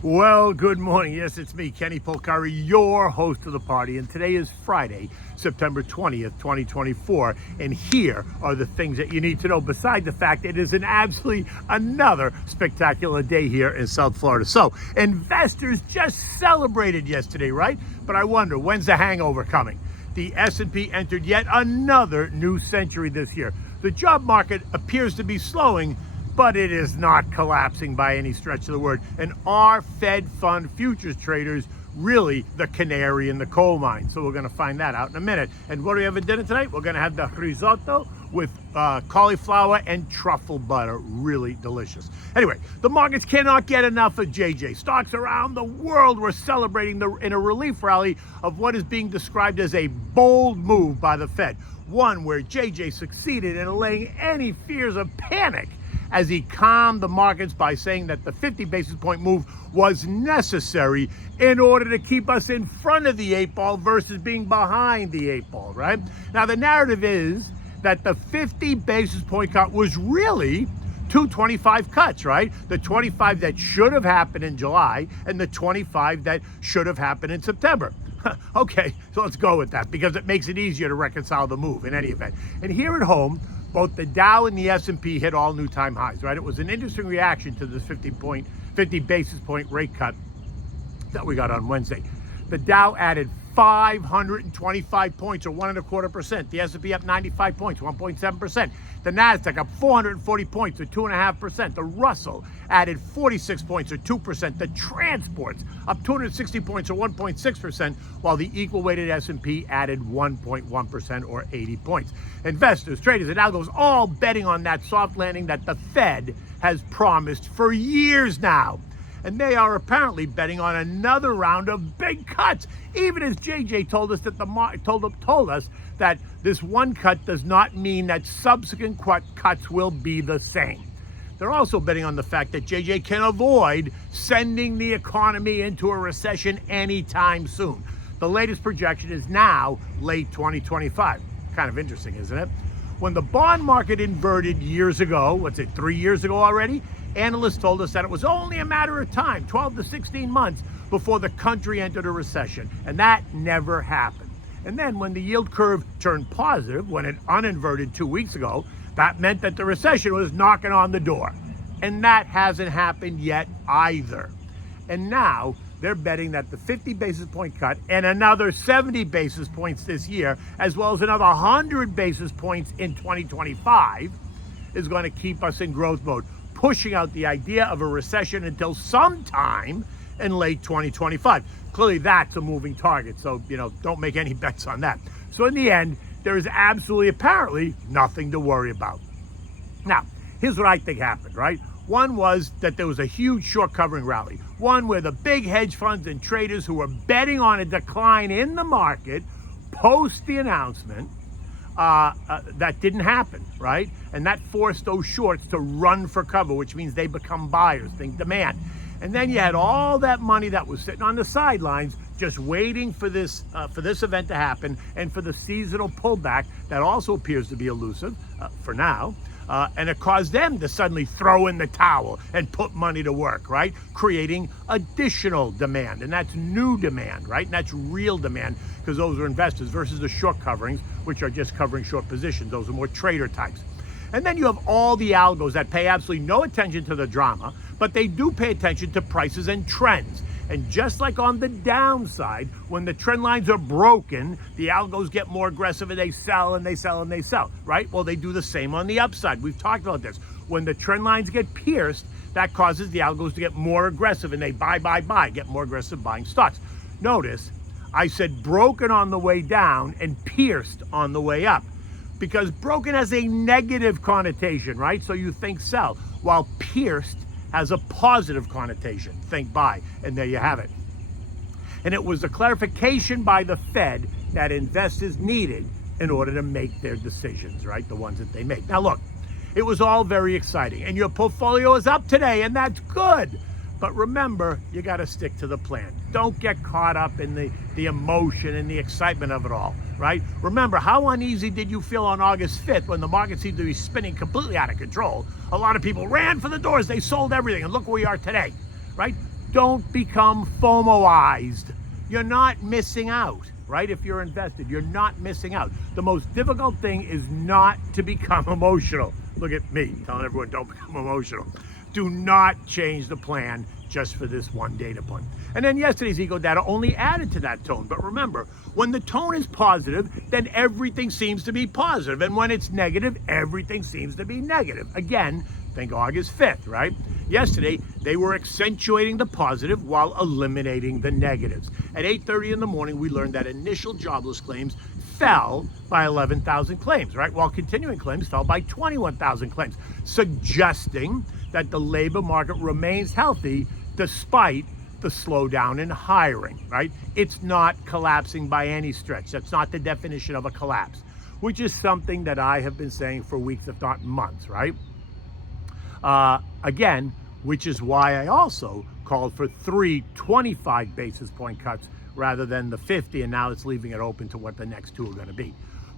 Well, good morning. Yes, it's me, Kenny Polcari, your host of the party. And today is Friday, September 20th, 2024. And here are the things that you need to know, beside the fact it is absolutely another spectacular day here in South Florida. So, investors just celebrated yesterday, right? But I wonder, when's the hangover coming? The S&P entered yet another new century this year. The job market appears to be slowing, but it is not collapsing by any stretch of the word. And are Fed fund futures traders really the canary in the coal mine? So we're going to find that out in a minute. And what do we have at dinner tonight? We're going to have the risotto with cauliflower and truffle butter. Really delicious. Anyway, the markets cannot get enough of JJ. Stocks around the world were celebrating in a relief rally of what is being described as a bold move by the Fed. One where JJ succeeded in allaying any fears of panic as he calmed the markets by saying that the 50 basis point move was necessary in order to keep us in front of the eight ball versus being behind the eight ball, right? Now, the narrative is that the 50 basis point cut was really 225 cuts, right? The 25 that should have happened in July and the 25 that should have happened in September. Okay, so let's go with that because it makes it easier to reconcile the move in any event. And here at home, both the Dow and the S&P hit all new time highs, right? It was an interesting reaction to this 50 basis point rate cut that we got on Wednesday. The Dow added 525 points, or 1.25%. The S&P up 95 points, 1.7%. The Nasdaq up 440 points, or 2.5%. The Russell added 46 points, or 2%. The transports up 260 points, or 1.6%, while the equal-weighted S&P added 1.1%, or 80 points. Investors, traders, and algos all betting on that soft landing that the Fed has promised for years now. And they are apparently betting on another round of big cuts, even as JJ told us that told us that this one cut does not mean that subsequent cuts will be the same. They're also betting on the fact that JJ can avoid sending the economy into a recession anytime soon. The latest projection is now late 2025. Kind of interesting, isn't it? When the bond market inverted years ago, 3 years ago already? Analysts told us that it was only a matter of time, 12 to 16 months, before the country entered a recession. And that never happened. And then when the yield curve turned positive, when it uninverted 2 weeks ago, that meant that the recession was knocking on the door. And that hasn't happened yet either. And now they're betting that the 50 basis point cut and another 70 basis points this year, as well as another 100 basis points in 2025, is going to keep us in growth mode, pushing out the idea of a recession until sometime in late 2025. Clearly, that's a moving target, so, don't make any bets on that. So in the end, there is absolutely, apparently, nothing to worry about. Now, here's what I think happened, right? One was that there was a huge short covering rally. One where the big hedge funds and traders who were betting on a decline in the market post the announcement, that didn't happen, right? And that forced those shorts to run for cover, which means they become buyers, think demand. And then you had all that money that was sitting on the sidelines just waiting for this event to happen and for the seasonal pullback that also appears to be elusive for now. And it caused them to suddenly throw in the towel and put money to work, right? Creating additional demand. And that's new demand, right? And that's real demand because those are investors versus the short coverings, which are just covering short positions. Those are more trader types. And then you have all the algos that pay absolutely no attention to the drama, but they do pay attention to prices and trends. And just like on the downside, when the trend lines are broken, the algos get more aggressive and they sell and they sell and they sell, right? Well, they do the same on the upside. We've talked about this. When the trend lines get pierced, that causes the algos to get more aggressive and they buy, get more aggressive buying stocks. Notice, I said broken on the way down and pierced on the way up, because broken has a negative connotation, right? So you think sell, while pierced has a positive connotation, think buy, and there you have it. And it was a clarification by the Fed that investors needed in order to make their decisions, right? The ones that they make. Now look, it was all very exciting, and your portfolio is up today, and that's good. But remember, you got to stick to the plan. Don't get caught up in the emotion and the excitement of it all, right? Remember, how uneasy did you feel on August 5th when the market seemed to be spinning completely out of control? A lot of people ran for the doors. They sold everything. And look where we are today, right? Don't become FOMOized. You're not missing out, right? If you're invested, you're not missing out. The most difficult thing is not to become emotional. Look at me telling everyone don't become emotional. Do not change the plan just for this one data point. And then yesterday's eco data only added to that tone. But remember, when the tone is positive, then everything seems to be positive. And when it's negative, everything seems to be negative. Again, think August 5th, right? Yesterday, they were accentuating the positive while eliminating the negatives. At 8:30 in the morning, we learned that initial jobless claims fell by 11,000 claims, right? While continuing claims fell by 21,000 claims, suggesting that the labor market remains healthy despite the slowdown in hiring, right? It's not collapsing by any stretch. That's not the definition of a collapse, which is something that I have been saying for weeks, if not months, right? Again, which is why I also called for 3 25 basis point cuts rather than the 50, and now it's leaving it open to what the next two are going to be.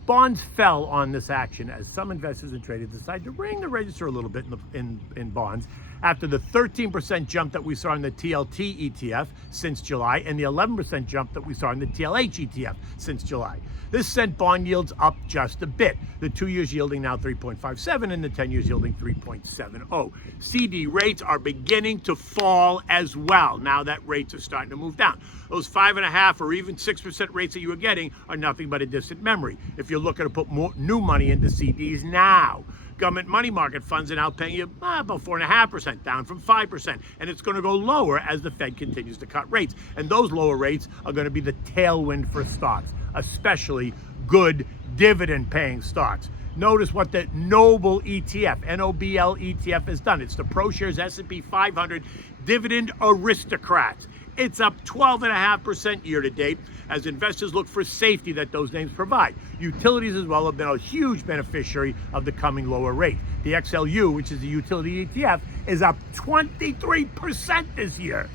Bonds fell on this action as some investors and traders decided to ring the register a little bit in bonds after the 13% jump that we saw in the TLT ETF since July and the 11% jump that we saw in the TLH ETF since July. This sent bond yields up just a bit. The 2 years yielding now 3.57 and the 10 years yielding 3.70. CD rates are beginning to fall as well now that rates are starting to move down. Those 5.5% or even 6% rates that you were getting are nothing but a distant memory if you're looking to put more new money into CDs now. Government money market funds are now paying you about 4.5%, down from 5%. And it's going to go lower as the Fed continues to cut rates. And those lower rates are going to be the tailwind for stocks, especially good dividend-paying stocks. Notice what the Noble ETF, N-O-B-L ETF has done. It's the ProShares S&P 500 Dividend Aristocrats. It's up 12.5% year to date as investors look for safety that those names provide. Utilities as well have been a huge beneficiary of the coming lower rate. The XLU, which is the utility ETF, is up 23% this year.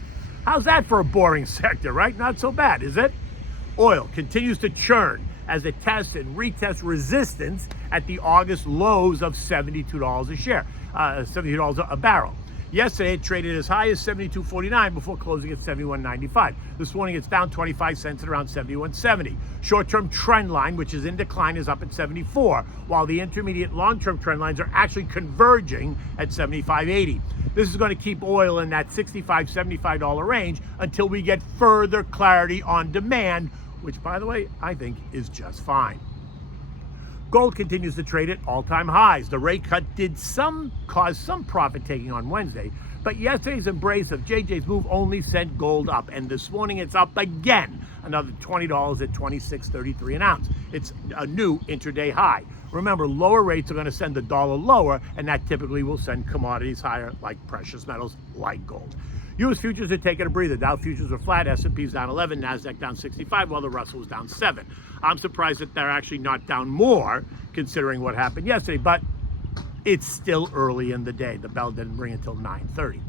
How's that for a boring sector, right? Not so bad, is it? Oil continues to churn as it tests and retests resistance at the August lows of $72 a share, $72 a barrel. Yesterday, it traded as high as $72.49 before closing at $71.95. This morning, it's down 25 cents at around $71.70. Short-term trend line, which is in decline, is up at 74, while the intermediate long-term trend lines are actually converging at 75.80. This is going to keep oil in that $65, $75 range until we get further clarity on demand, which, by the way, I think is just fine. Gold continues to trade at all-time highs. The rate cut did cause some profit taking on Wednesday, but yesterday's embrace of JJ's move only sent gold up, and this morning it's up again, another $20 at $26.33 an ounce. It's a new intraday high. Remember, lower rates are going to send the dollar lower, and that typically will send commodities higher, like precious metals, like gold. U.S. futures are taking a breather. Dow futures are flat, S&P's down 11, NASDAQ down 65, while the Russell was down 7. I'm surprised that they're actually not down more, considering what happened yesterday, but it's still early in the day. The bell didn't ring until 9:30.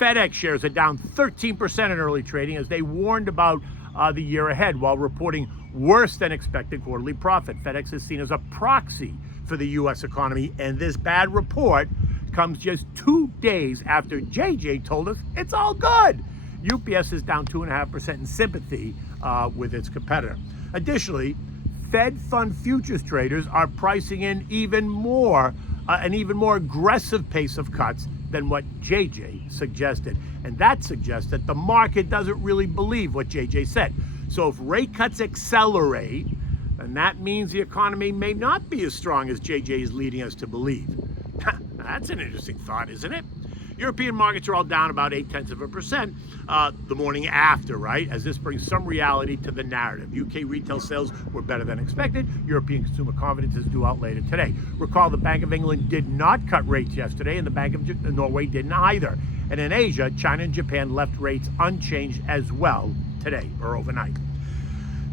FedEx shares are down 13% in early trading as they warned about the year ahead while reporting worse than expected quarterly profit. FedEx is seen as a proxy for the U.S. economy, and this bad report comes just 2 days after JJ told us it's all good. UPS is down 2.5% in sympathy with its competitor. Additionally, Fed fund futures traders are pricing in an even more aggressive pace of cuts than what JJ suggested. And that suggests that the market doesn't really believe what JJ said. So if rate cuts accelerate, then that means the economy may not be as strong as JJ is leading us to believe. That's an interesting thought, isn't it? European markets are all down about 0.8% the morning after, right? As this brings some reality to the narrative. UK retail sales were better than expected. European consumer confidence is due out later today. Recall the Bank of England did not cut rates yesterday, and the Bank of Norway didn't either. And in Asia, China and Japan left rates unchanged as well today or overnight.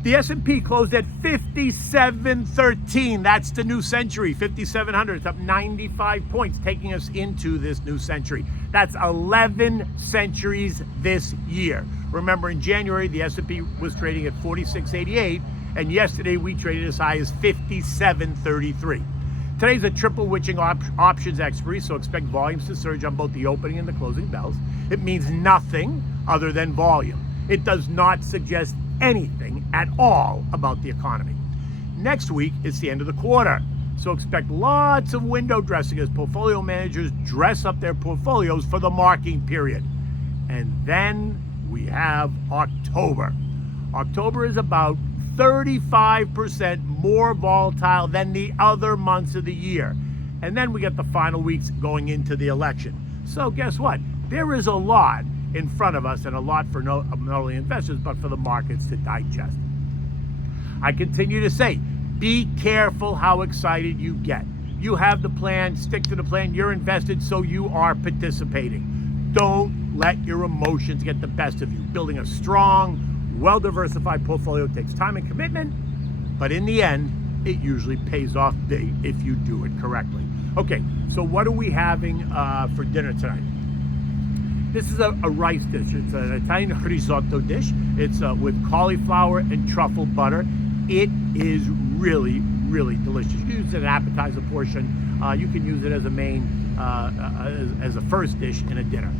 The S&P closed at 5713. That's the new century, 5,700. It's up 95 points, taking us into this new century. That's 11 centuries this year. Remember, in January, the S&P was trading at 4688, and yesterday we traded as high as 5733. Today's a triple witching options expiry, so expect volumes to surge on both the opening and the closing bells. It means nothing other than volume. It does not suggest anything at all about the economy. Next week, it's the end of the quarter, so expect lots of window dressing as portfolio managers dress up their portfolios for the marking period. And then we have October. October is about 35% more volatile than the other months of the year. And then we get the final weeks going into the election. So guess what? There is a lot in front of us, and a lot for not only investors, but for the markets to digest. I continue to say, be careful how excited you get. You have the plan, stick to the plan, you're invested, so you are participating. Don't let your emotions get the best of you. Building a strong, well-diversified portfolio takes time and commitment, but in the end, it usually pays off big if you do it correctly. Okay, so what are we having for dinner tonight? This is a rice dish. It's an Italian risotto dish. It's with cauliflower and truffle butter. It is really, really delicious. You can use it as an appetizer portion. You can use it as a main, as a first dish in a dinner.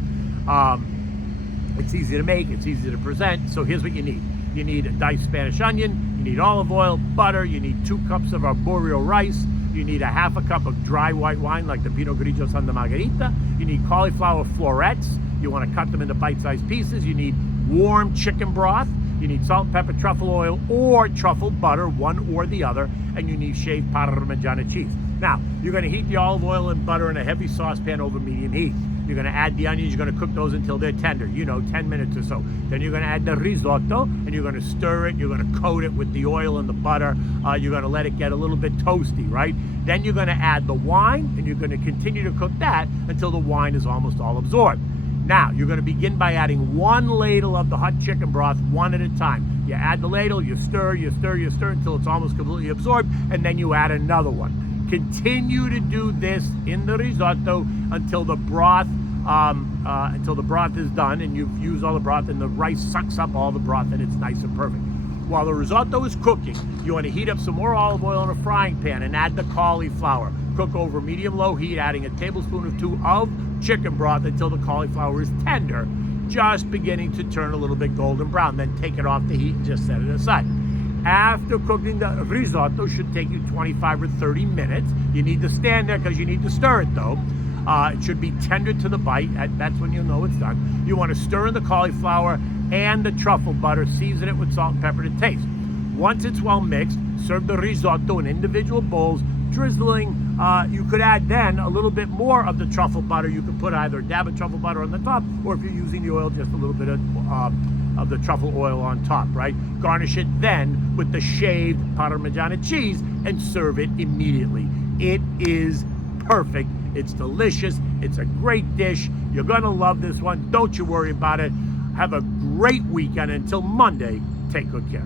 It's easy to make, it's easy to present, so here's what you need. You need a diced Spanish onion, you need olive oil, butter, you need 2 cups of arborio rice, you need a half a cup of dry white wine like the Pinot Grigio Santa Margherita, you need cauliflower florets, you want to cut them into bite-sized pieces, you need warm chicken broth, you need salt, pepper, truffle oil, or truffle butter, one or the other, and you need shaved Parmigiana cheese. Now, you're going to heat the olive oil and butter in a heavy saucepan over medium heat. You're going to add the onions, you're going to cook those until they're tender, 10 minutes or so. Then you're going to add the risotto, and you're going to stir it, you're going to coat it with the oil and the butter, you're going to let it get a little bit toasty, right? Then you're going to add the wine, and you're going to continue to cook that until the wine is almost all absorbed. Now, you're going to begin by adding 1 ladle of the hot chicken broth, one at a time. You add the ladle, you stir until it's almost completely absorbed, and then you add another one. Continue to do this in the risotto until the broth is done and you've used all the broth and the rice sucks up all the broth and it's nice and perfect. While the risotto is cooking, you want to heat up some more olive oil in a frying pan and add the cauliflower. Cook over medium-low heat, adding a tablespoon or 2 of chicken broth until the cauliflower is tender, just beginning to turn a little bit golden brown. Then take it off the heat and just set it aside. After cooking, the risotto should take you 25 or 30 minutes. You need to stand there because you need to stir it though. It should be tender to the bite. That's when you'll know it's done. You want to stir in the cauliflower and the truffle butter, season it with salt and pepper to taste. Once it's well mixed, serve the risotto in individual bowls, drizzling. You could add then a little bit more of the truffle butter. You could put either a dab of truffle butter on the top, or if you're using the oil, just a little bit of the truffle oil on top, right? Garnish it then with the shaved Parmigiana cheese and serve it immediately. It is perfect. It's delicious. It's a great dish. You're gonna love this one. Don't you worry about it. Have a great weekend. Until Monday, take good care.